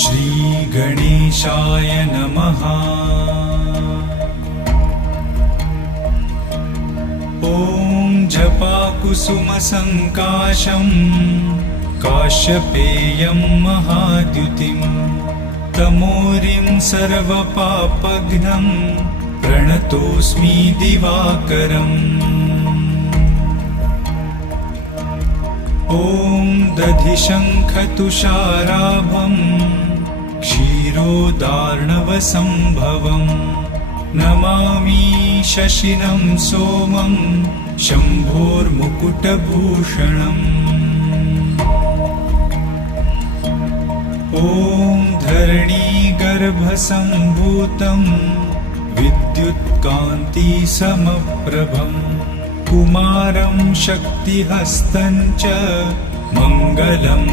श्रीगणेशाय नमः। ॐ जपाकुसुमसङ्काशं काश्यपेयं महाद्युतिं तमोरिं सर्वपापघ्नं प्रणतोऽस्मि दिवाकरम्। ॐ दधिशङ्खतुषाराभं क्षीरोदार्णवसम्भवम् नमामि शशिनं सोमं शम्भोर्मुकुटभूषणम्। ॐ धरणीगर्भसम्भूतं विद्युत्कान्तिसमप्रभम् कुमारं शक्तिहस्तं च मङ्गलं